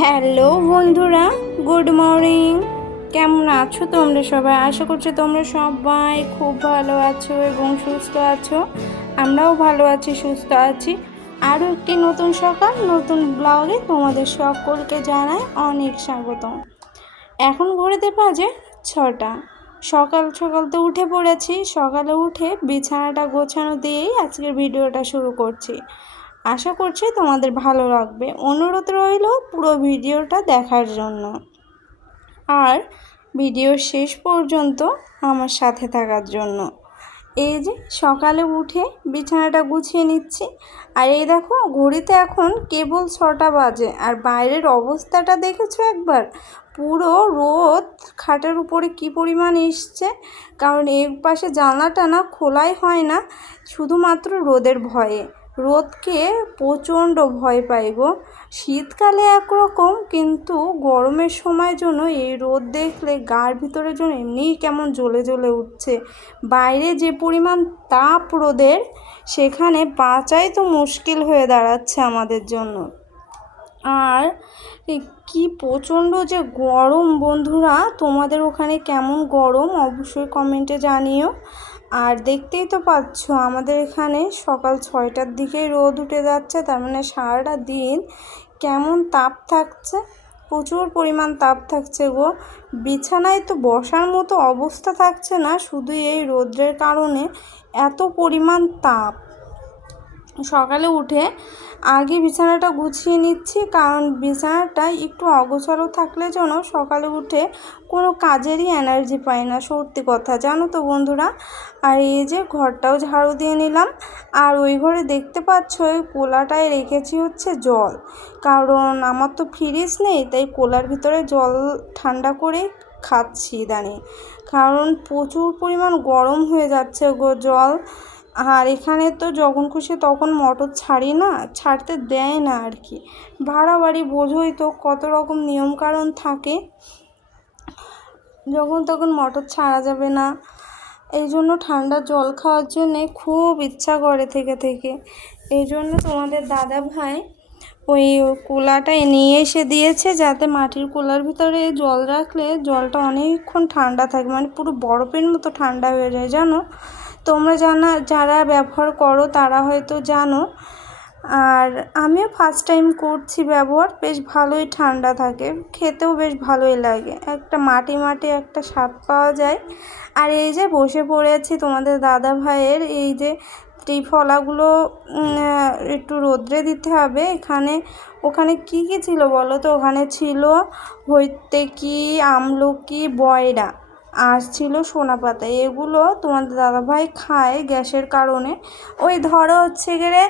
Hello বন্ধুরা, good morning. কেমন আছো তোমরা সবাই? আশা করছি তোমরা সবাই খুব ভালো আছো এবং সুস্থ আছো। আমরাও ভালো আছি, সুস্থ আছি। আরও একটি নতুন সকাল, নতুন ব্লগে তোমাদের সকলকে জানাই অনেক স্বাগতম। এখন ঘড়িতে বাজে ছটা। সকাল সকাল তো উঠে পড়েছি। সকালে উঠে বিছানাটা গোছানো দিয়েই আজকের ভিডিওটা শুরু করছি। আশা করছি তোমাদের ভালো লাগবে। অনুরোধ রইল পুরো ভিডিওটা দেখার জন্য। আর ভিডিও শেষ পর্যন্ত আমার সাথে থাকার জন্য। এই যে সকালে উঠে বিছানাটা গুছিয়ে নিচ্ছি। আর এই দেখো, ঘড়িতে এখন কেবল ছটা বাজে। আর বাইরের অবস্থাটা দেখেছ একবার? পুরো রোদ খাটের উপরে কি পরিমাণ এসছে? কারণ এক পাশে জানলাটা না খোলাই হয় না, শুধুমাত্র রোদের ভয়ে। রোদকে প্রচণ্ড ভয় পাই গো। শীতকালে একরকম, কিন্তু গরমের সময় জন্য এই রোদ দেখলে গার ভিতরে যেন এমনিই কেমন জ্বলে জ্বলে উঠছে। বাইরে যে পরিমাণ তাপ রোদের, সেখানে বাঁচাই তো মুশকিল হয়ে দাঁড়াচ্ছে আমাদের জন্য। আর কি প্রচণ্ড যে গরম বন্ধুরা, তোমাদের ওখানে কেমন গরম? অবশ্যই কমেন্টে জানিও। আর দেখতেই তো পাচ্ছ আমাদের এখানে সকাল ছয়টার দিকেই রোদ উঠে যাচ্ছে, তার মানে সারাটা দিন কেমন তাপ থাকছে? প্রচুর পরিমাণ তাপ থাকছে গো। বিছানায় তো বসার মতো অবস্থা থাকছে না, শুধু এই রোদ্রের কারণে এত পরিমাণ তাপ। সকালে উঠে আগে বিছানাটা গুছিয়ে নিচ্ছি, কারণ বিছানাটা একটু অগোছালো থাকলে যেন সকালে উঠে কোনো কাজেরই এনার্জি পাই না। সত্যি কথা, জানো তো বন্ধুরা? আর এই যে ঘরটাও ঝাড়ু দিয়ে নিলাম, আর ওই ঘরে দেখতে পাচ্ছ ওই কোলাটায় রেখেছি হচ্ছে জল। কারণ আমার তো ফ্রিজ নেই, তাই কোলার ভিতরে জল ঠান্ডা করে খাচ্ছি ইদানিং। কারণ প্রচুর পরিমাণ গরম হয়ে যাচ্ছে গো জল। আর এখানে তো যখন খুশি তখন মোটর ছাড়ি না, ছাড়তে দেয় না আর কি। ভাড়া বাড়ি বোঝোই তো কত রকম নিয়মকানুন থাকে। যখন তখন মোটর ছাড়া যাবে না। এই জন্য ঠান্ডা জল খাওয়ার জন্যে খুব ইচ্ছা করে থেকে থেকে। এই জন্য তোমাদের দাদা ভাই ওই কুলাটায় নিয়ে এসে দিয়েছে যাতে মাটির কুলার ভিতরে জল রাখলে জলটা অনেকক্ষণ ঠান্ডা থাকে মানে পুরো বরফের মতো ঠান্ডা হয়ে যায়, জানো? তোমরা জানা, যারা ব্যবহার করো তারা হয়তো জানো। আর আমিও ফার্স্ট টাইম করছি ব্যবহার, বেশ ভালোই ঠান্ডা থাকে, খেতেও বেশ ভালোই লাগে। একটা মাটি মাটি একটা স্বাদ পাওয়া যায়। আর এই যে বসে পড়েছি তোমাদের দাদা ভাইয়ের, এই যে ত্রিফলাগুলো একটু রোদ্রে দিতে হবে। এখানে, ওখানে কি কি ছিল বলো তো? ওখানে ছিল হৈতেকি আমলকি, বয়রা। আর ছিল সোনা পাতা এগুলো তোমাদের দাদাভাই খায় গ্যাসের কারণে। ওই ধরো হচ্ছে গেলে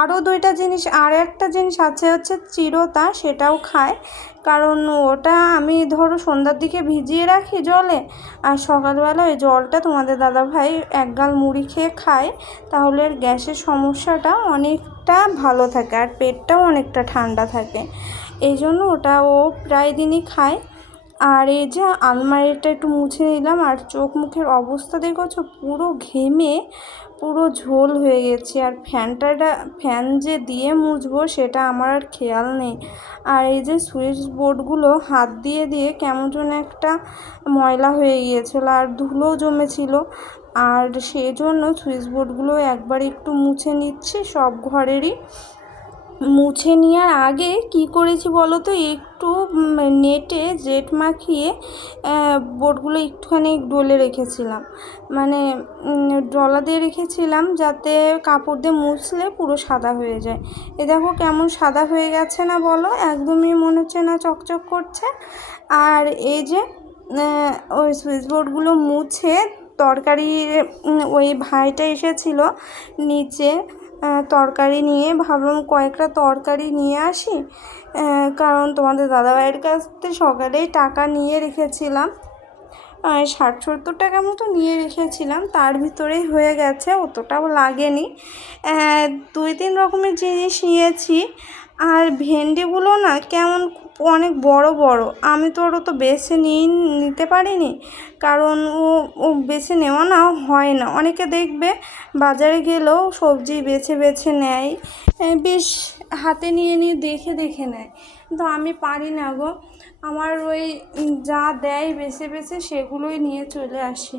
আরও দুইটা জিনিস, আর একটা জিনিস আছে হচ্ছে চিরতা, সেটাও খায়। কারণ ওটা আমি ধরো সন্ধ্যার দিকে ভিজিয়ে রাখি জলে, আর সকালবেলা ওই জলটা তোমাদের দাদাভাই এক গাল মুড়ি খেয়ে খায়, তাহলে গ্যাসের সমস্যাটা অনেকটা ভালো থাকে, আর পেটটাও অনেকটা ঠান্ডা থাকে। এই জন্য ওটা ও প্রায় দিনই খায়। আর এই যে আলমারিটা একটু মুছে নিলাম, আর চোখ মুখের অবস্থা দেখেছ পুরো ঘেমে, পুরো ঝোল হয়ে গেছে। আর ফ্যানটাটা ফ্যান যে দিয়ে মুছবো সেটা আমার আর খেয়াল নেই। আর এই যে সুইচ বোর্ডগুলো হাত দিয়ে দিয়ে কেমন যেন একটা ময়লা হয়ে গিয়েছিল আর ধুলোও জমেছিল। আর সেই জন্য সুইচ বোর্ডগুলো একবার একটু মুছে নিচ্ছি সব ঘরেরই। মুছে নেওয়ার আগে কি করেছি বলো তো? একটু নেটে জেট মাখিয়ে বোর্ডগুলো একটুখানি ডলে রেখেছিলাম। মানে ডলা দিয়ে রেখেছিলাম যাতে কাপড় দিয়ে মুছলে পুরো সাদা হয়ে যায়। এ দেখো কেমন সাদা হয়ে গেছে না বলো? একদমই মনে হচ্ছে না চকচক করছে। আর এই যে ওই সুইচ বোর্ডগুলো মুছে তরকারি ওই ভাইটা এসেছিল নিচে তরকারি নিয়ে, ভাবলাম কয়েকটা তরকারি নিয়ে আসি। কারণ তোমাদের দাদাভাইয়ের কাছ থেকে সকালেই টাকা নিয়ে রেখেছিলাম। ষাট সত্তর টাকা মতো নিয়ে রেখেছিলাম, তার ভিতরেই হয়ে গেছে, অতটাও লাগেনি। দুই তিন রকমের জিনিস নিয়েছি, আর ভেন্ডিগুলো না কেমন অনেক বড় বড়। আমি তো ওর তো বেছে নিয়ে নিতে পারিনি। কারণ ও ও বেছে নেওয়া না, হয় না। অনেকে দেখবে বাজারে গেলেও সবজি বেছে বেছে নেয়। বেশ হাতে নিয়ে নিয়ে দেখে দেখে নেয়। কিন্তু আমি পারি না গো। আমার ওই যা দেয় বেছে বেছে সেগুলোই নিয়ে চলে আসি।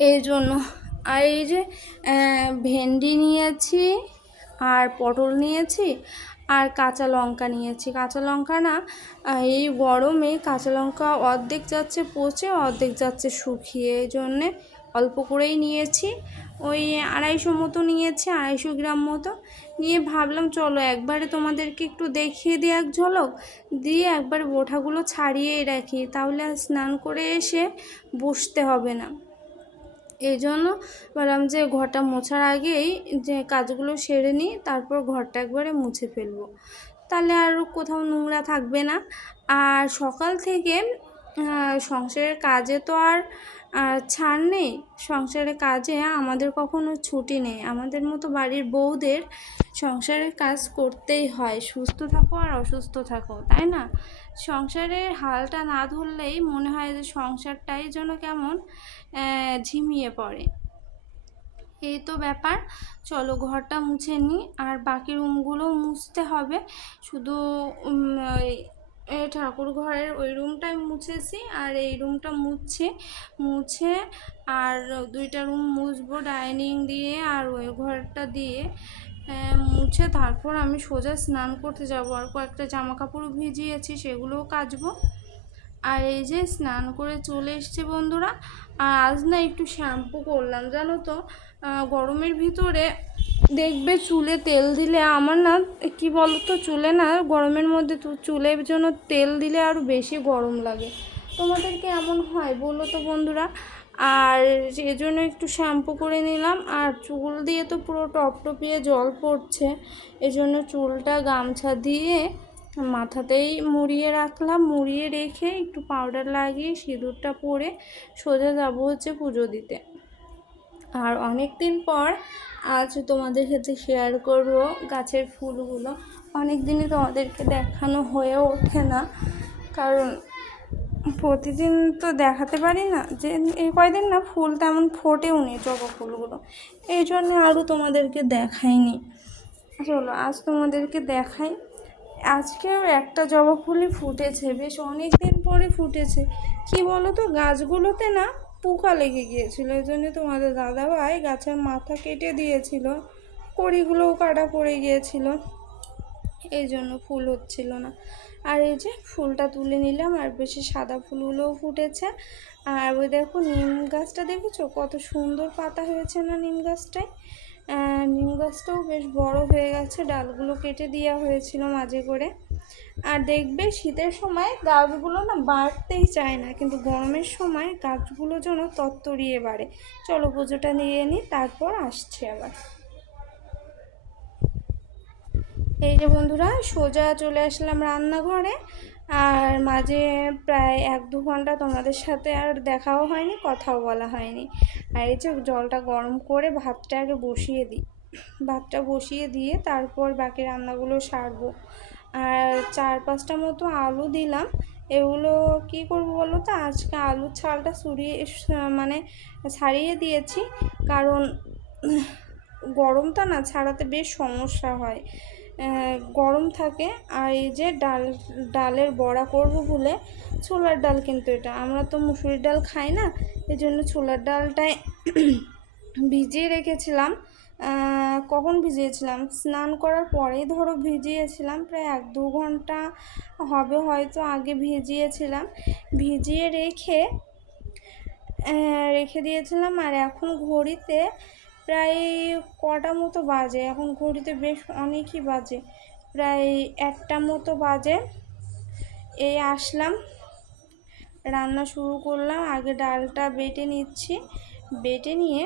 এই জন্য। আর এই যে ভেন্ডি নিয়েছি আর পটল নিয়েছি আর কাঁচা লঙ্কা নিয়েছি। কাঁচা লঙ্কা না এই গরমে কাঁচা লঙ্কা অর্ধেক যাচ্ছে পচে, অর্ধেক যাচ্ছে শুকিয়ে। এই জন্যে অল্প করেই নিয়েছি। ওই আড়াইশো মতো নিয়েছি, আড়াইশো গ্রাম মতো। নিয়ে ভাবলাম, চলো একবারে তোমাদেরকে একটু দেখিয়ে দিই এক ঝলক। দিয়ে একবার বোঠাগুলো ছাড়িয়েই রাখি। তাহলে স্নান করে এসে বসতে হবে না। এই জন্য বললাম যে ঘরটা মোছার আগেই যে কাজগুলো সেরে নিই, তারপর ঘরটা একবারে মুছে ফেলব। তাহলে আর কোথাও নোংরা থাকবে না। আর সকাল থেকে সংসারের কাজে তো আর ছাড় নেই। সংসারের কাজে আমাদের কখনো ছুটি নেই। আমাদের মতো বাড়ির বউদের সংসারের কাজ করতেই হয়। সুস্থ থাকো আর অসুস্থ থাকো, তাই না? সংসারের হালটা না ধরলেই মনে হয় যে সংসারটাই যেন কেমন ঝিমিয়ে পড়ে। এই তো ব্যাপার। চলো ঘরটা মুছে নিই আর বাকি রুমগুলো মুছতে হবে। শুধু ঠাকুর ঘরের ওই রুমটাই মুছেছি, আর এই রুমটা মুছছি। মুছে, আর দুইটা রুম মুছবো, ডাইনিং দিয়ে আর ওই ঘরটা দিয়ে। মুছে তারপর আমি সোজা স্নান করতে যাব। আর কয়েকটা জামা কাপড় ভিজিয়েছি, সেগুলোও কাচবো। আর এই যে স্নান করে চলে এসছে বন্ধুরা, আর আজ না একটু শ্যাম্পু করলাম, জানো তো? গরমের ভিতরে দেখবে চুলে তেল দিলে আমার না, কি বলতো, চুলে না গরমের মধ্যে তো চুলের জন্য তেল দিলে আরও বেশি গরম লাগে। তোমাদেরকে এমন হয় বলো তো বন্ধুরা? আর সেজন্য একটু শ্যাম্পু করে নিলাম। আর চুল দিয়ে তো পুরো টপটপিয়ে জল পড়ছে, এজন্য চুলটা গামছা দিয়ে মাথাতেই মুড়িয়ে রাখলাম। মুড়িয়ে রেখে একটু পাউডার লাগিয়ে সিঁদুরটা পরে সোজা যাব হচ্ছে পুজো দিতে। আর অনেক দিন পর আজ তোমাদের সাথে শেয়ার করব গাছের ফুলগুলো। অনেক দিনই তোমাদেরকে দেখানো হয়ে ওঠে না, কারণ প্রতিদিন তো দেখাতে পারি না যে এই কয়দিন না ফুল তেমন ফোটেও নি জবা ফুলগুলো। এই জন্য আরও তোমাদেরকে দেখাইনি। চলো, আজ তোমাদেরকে দেখাই। আজকেও একটা জবা ফুলই ফুটেছে, বেশ অনেক দিন পরে ফুটেছে। কি বলো তো গাছগুলোতে না পোকা লেগে গিয়েছিল, এই জন্য তোমাদের দাদাভাই গাছের মাথা কেটে দিয়েছিল, কড়িগুলোও কাটা পড়ে গিয়েছিল। এই জন্য ফুল হচ্ছিল না। আর এই যে ফুলটা তুলে নিলাম, আর বেশি সাদা ফুলগুলোও ফুটেছে। আর ওই দেখো নিম গাছটা দেখেছ? কত সুন্দর পাতা হয়েছে না নিম গাছটায়? নিম গাছটাও বেশ বড় হয়ে গেছে, ডালগুলো কেটে দেওয়া হয়েছিল মাঝে করে। আর দেখবে শীতের সময় গাছগুলো না বাড়তেই চায় না, কিন্তু গরমের সময় গাছগুলো যেন তত্তরিয়ে বাড়ে। চলো পুজোটা নিয়ে নিই তারপর আসছে আবার। এই যে বন্ধুরা, সোজা চলে আসলাম রান্নাঘরে। আর মাঝে প্রায় এক দু ঘণ্টা তোমাদের সাথে আর দেখাও হয়নি, কথাও বলা হয়নি। আর এই যে জলটা গরম করে ভাতটা আগে বসিয়ে দিই। ভাতটা বসিয়ে দিয়ে তারপর বাকি রান্নাগুলো সারবো। আর চার পাঁচটা মতো আলু দিলাম। এগুলো কি করব বলো তো? আজকে আলুর ছালটা সরিয়ে মানে ছাড়িয়ে দিয়েছি। কারণ গরমটা না ছাড়াতে বেশ সমস্যা হয়। গরম থাকে আর এই যে ডাল, ডালের বড়া করব বলে ছোলার ডাল কিন্তু এটা। আমরা তো মুসুরির ডাল খাই না এই জন্য ছোলার ডালটায় ভিজিয়ে রেখেছিলাম। কখন ভিজিয়েছিলাম? স্নান করার পরেই ধরো ভিজিয়েছিলাম, প্রায় এক দু ঘণ্টা হবে হয়তো আগে ভিজিয়েছিলাম। ভিজিয়ে রেখে রেখে দিয়েছিলাম আর এখন ঘড়িতে প্রায় কটা মতো বাজে, এখন ঘড়িতে বেশ অনেকই বাজে। প্রায় একটা মতো বাজে। এই আসলাম, রান্না শুরু করলাম, আগে ডালটা বেটে নিচ্ছি। বেটে নিয়ে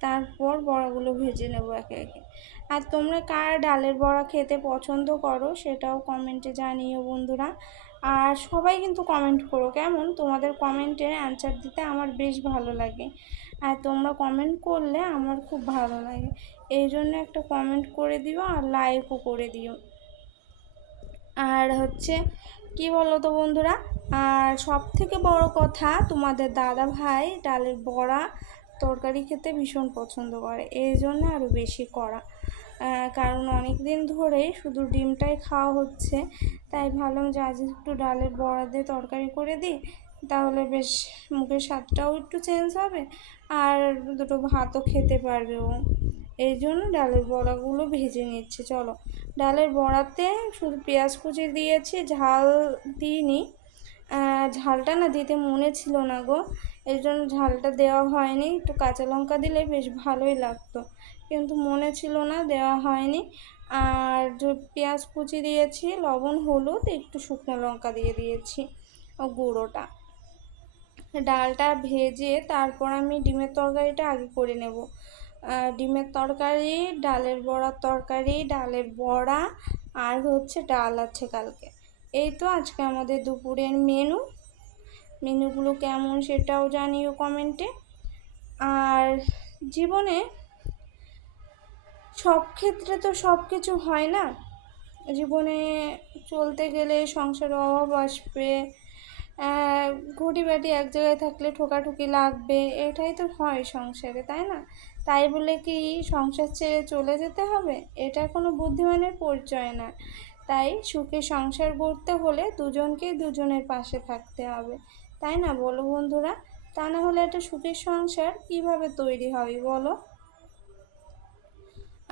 তারপর বড়াগুলো ভেজে নেব একে একে। আর তোমরা কার ডালের বড়া খেতে পছন্দ করো সেটাও কমেন্টে জানিও বন্ধুরা। আর সবাই কিন্তু কমেন্ট করো, কেমন? তোমাদের কমেন্টের অ্যান্সার দিতে আমার বেশ ভালো লাগে। আর তোমরা কমেন্ট করলে আমার খুব ভালো লাগে। এই জন্য একটা কমেন্ট করে দিও আর লাইকও করে দিও। আর হচ্ছে, কি বলো তো বন্ধুরা? আর সব থেকে বড় কথা, তোমাদের দাদা ভাই ডালের বড়া তরকারি খেতে ভীষণ পছন্দ করে। এই জন্য আরও বেশি করা কারণ অনেক দিন ধরে শুধু ডিমটাই খাওয়া হচ্ছে। তাই ভাবলাম যে আজ একটু ডালের বড়া দিয়ে তরকারি করে দিই। তাহলে বেশ মুখের স্বাদটাও একটু চেঞ্জ হবে আর দুটো ভাতও খেতে পারবে ও। এই জন্য ডালের বড়াগুলো ভেজে নিচ্ছে, চলো। ডালের বড়াতে শুধু পেঁয়াজ কুচি দিয়েছি, ঝাল দিইনি। ঝালটা না দিতে মনে ছিল না গো, এই জন্য ঝালটা দেওয়া হয়নি। একটু কাঁচা লঙ্কা দিলে বেশ ভালোই লাগতো, কিন্তু মনে ছিল না দেওয়া হয়নি। আর পেঁয়াজ কুচি দিয়েছি, লবণ, হলুদ, একটু শুকনো লঙ্কা দিয়ে দিয়েছি, ও গুঁড়োটা। ডালটা ভেজে তারপর আমি ডিমের তরকারিটা আগে করে নেব। ডিমের তরকারি, ডালের বড়ার তরকারি, ডালের বড়া আর হচ্ছে ডাল আছে কালকে। এই তো আজকে আমাদের দুপুরের মেনু মেনুগুলো কেমন সেটাও জানিও কমেন্টে আর জীবনে সব ক্ষেত্রে তো সব কিছু হয় না। জীবনে চলতে গেলে সংসারে অভাব আসবে ঘুটি বাটি এক জায়গায় থাকলে ঠোকাঠুকি লাগবে, এটাই তো হয় সংসারে, তাই না? তাই বলে কি সংসার ছেড়ে চলে যেতে হবে? এটা কোনো বুদ্ধিমানের পরিচয় না। তাই সুখে সংসার গড়তে হলে দুজনকেই দুজনের পাশে থাকতে হবে, তাই না বলো বন্ধুরা? তা না হলে একটা সুখের সংসার কীভাবে তৈরি হবে বলো?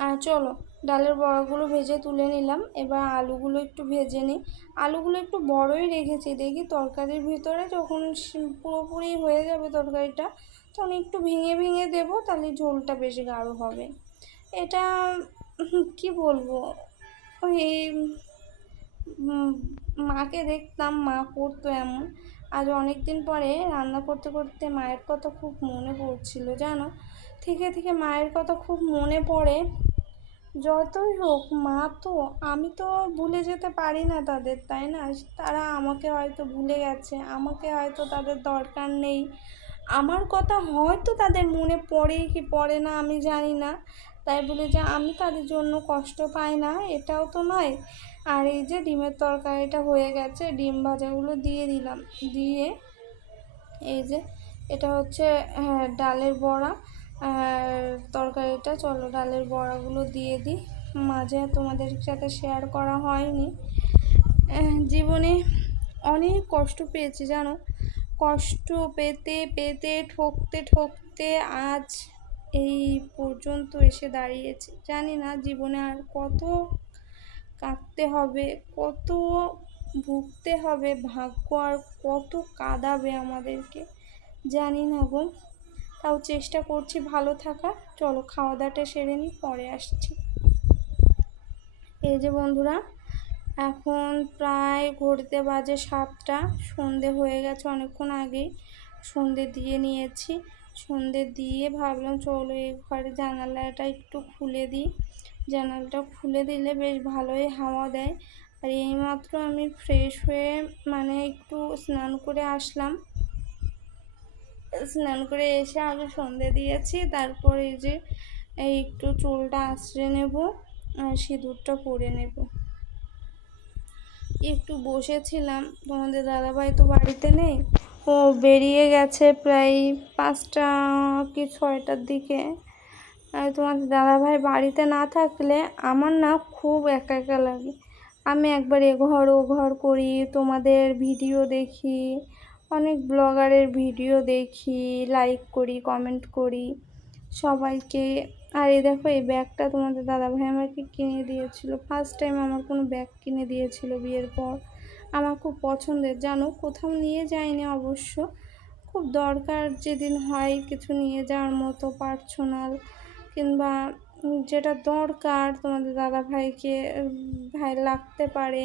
আর চলো। ডালের বড়াগুলো ভেজে তুলে নিলাম। এবার আলুগুলো একটু ভেজে নিই। আলুগুলো একটু বড়ই রেখেছি। দেখি তরকারির ভিতরে যখন পুরোপুরি হয়ে যাবে তরকারিটা, তখন একটু ভেঙে ভেঙে দেবো, তাহলে ঝোলটা বেশ গাঢ় হবে। এটা কি বলব? ওই মাকে দেখতাম, মা করতো এমন। আজ অনেক দিন পরে রান্না করতে করতে মায়ের কথা খুব মনে পড়ছিল, জানো? থেকে থেকে মায়ের কথা খুব মনে পড়ে। যতই হোক, মা তো, আমি তো ভুলে যেতে পারি না তাদের, তাই না? তারা আমাকে হয়তো ভুলে গেছে, আমাকে হয়তো তাদের দরকার নেই। আমার কথা হয়তো তাদের মনে পড়ে কি পড়ে না, আমি জানি না। তাই বলে যে, আমি তাদের জন্য কষ্ট পাই না, এটাও তো নয়। আর এই যে ডিমের তরকারিটা হয়ে গেছে, ডিম ভাজাগুলো দিয়ে দিলাম। দিয়ে এই যে, এটা হচ্ছে হ্যাঁ ডালের বড়া। আর তরকারিটা, চলো ডালের বড়াগুলো দিয়ে দিই। মাঝে তোমাদের সাথে শেয়ার করা হয়নি। জীবনে অনেক কষ্ট পেয়েছি, জানো? কষ্ট পেতে পেতে, ঠকতে ঠকতে আজ এই পর্যন্ত এসে দাঁড়িয়েছে। জানি না জীবনে আর কত কাঁদতে হবে, কত ভুগতে হবে, ভাগ্য আর কত কাঁদাবে আমাদেরকে। জানি না গো। তাও চেষ্টা করছি ভালো থাকার। চলো খাওয়া দাওয়াটা সেরে নিই, পরে আসছি। এই যে বন্ধুরা, এখন প্রায় ঘড়িতে বাজে সাতটা, সন্ধে হয়ে গেছে অনেকক্ষণ আগেই। সন্ধে দিয়ে নিয়েছি। সন্ধে দিয়ে ভাবলাম, চলো এই ঘরে জানালাটা একটু খুলে দিই। জানালাটা খুলে দিলে বেশ ভালোই হাওয়া দেয়। আর এইমাত্র আমি ফ্রেশ হয়ে মানে একটু স্নান করে আসলাম। স্নান করে এসে আগে সন্ধে দিয়েছি, তারপর এই যে এই একটু চুলটা আঁচড়ে নেব আর সিঁদুরটা পরে নেব। একটু বসেছিলাম, তোমাদের দাদাভাই তো বাড়িতে নেই, ও বেরিয়ে গেছে প্রায় পাঁচটা কি ছয়টার দিকে। আর তোমাদের দাদাভাই বাড়িতে না থাকলে আমার না খুব একা একা লাগে। আমি একবার এ ঘর ও ঘর করি, তোমাদের ভিডিও দেখি অনেক ব্লগারের ভিডিও দেখি লাইক করি কমেন্ট করি সবাইকে। আর এই দেখো, এই ব্যাগটা তোমাদের দাদাভাই আমাকে কিনে দিয়েছিল। ফার্স্ট টাইম আমার কোনো ব্যাগ কিনে দিয়েছিল বিয়ের পর। আমার খুব পছন্দের। জানো, কোথাও নিয়ে যায়নি অবশ্য। খুব দরকার যেদিন হয় কিছু নিয়ে যাওয়ার মতো পার্সোনাল কিংবা যেটা দরকার তোমাদের দাদা ভাইকে ভাই লাগতে পারে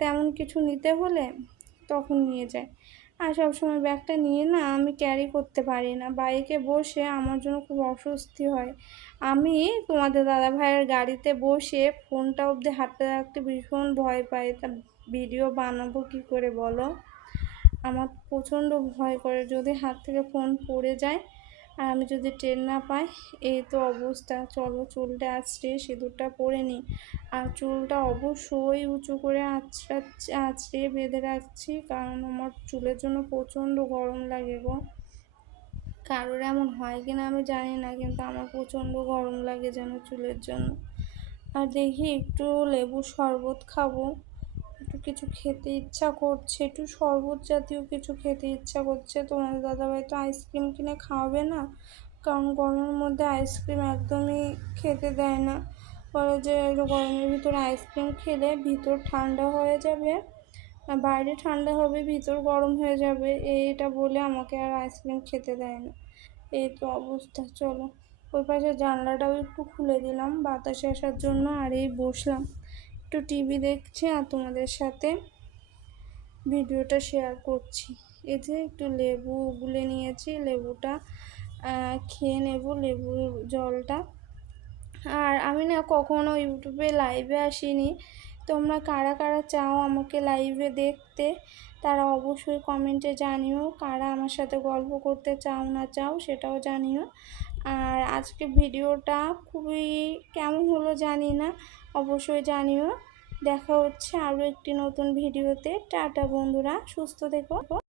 তেমন কিছু নিতে হলে তখন নিয়ে যায়। আর সবসময় ব্যাগটা নিয়ে না আমি ক্যারি করতে পারি না। বাইকে বসে আমার জন্য খুব অস্বস্তি হয়। আমি তোমাদের দাদা ভাইয়ের গাড়িতে বসে ফোনটা অবধি হাতে রাখতে ভীষণ ভয় পাই। তা ভিডিও বানাবো কী করে বলো? আমার প্রচণ্ড ভয় করে। যদি হাত থেকে ফোন পড়ে যায় আর আমি যদি ট্রেন না পাই এই তো অবস্থা। চলো, চুলটা আঁচড়ে সিঁদুরটা পরে নিই। আর চুলটা অবশ্যই উঁচু করে আঁচড়া, আঁচড়ে বেঁধে রাখছি, কারণ আমার চুলের জন্য প্রচণ্ড গরম লাগে গো। কারোর এমন হয় কি না আমি জানি না, কিন্তু আমার প্রচণ্ড গরম লাগে যেন চুলের জন্য। আর দেখি একটু লেবু শরবত খাব। একটু কিছু খেতে ইচ্ছা করছে, একটু শরবত জাতীয় কিছু খেতে ইচ্ছা করছে। তোমাদের দাদাভাই তো আইসক্রিম কিনে খাওয়াবে না, কারণ গরমের মধ্যে আইসক্রিম একদমই খেতে দেয় না। বলে যে গরমের ভিতরে আইসক্রিম খেলে ভিতর ঠান্ডা হয়ে যাবে বাইরে ঠান্ডা হবে, ভিতর গরম হয়ে যাবে এইটা বলে আমাকে আর আইসক্রিম খেতে দেয় না। এই তো অবস্থা, চলো। ওই পাশে জানলাটাও একটু খুলে দিলাম, বাতাসে আসার জন্য আর এই বসলাম। একটু টিভি দেখছি আর তোমাদের সাথে ভিডিওটা শেয়ার করছি। এই যে একটু লেবু গুলে নিয়েছি, লেবুটা খেয়ে নেব লেবুর জলটা। আর আমি না কখনো ইউটিউবে লাইভে আসিনি। তোমরা কারা কারা চাও আমাকে লাইভে দেখতে, তারা অবশ্যই কমেন্টে জানিও। কারা আমার সাথে গল্প করতে চাও না চাও সেটাও জানিও। আর আজকে ভিডিওটা খুবই কেমন হলো জানি না। অবশ্যই জানিও। দেখা হচ্ছে আরও একটি নতুন ভিডিওতে। টাটা বন্ধুরা সুস্থ থেকো।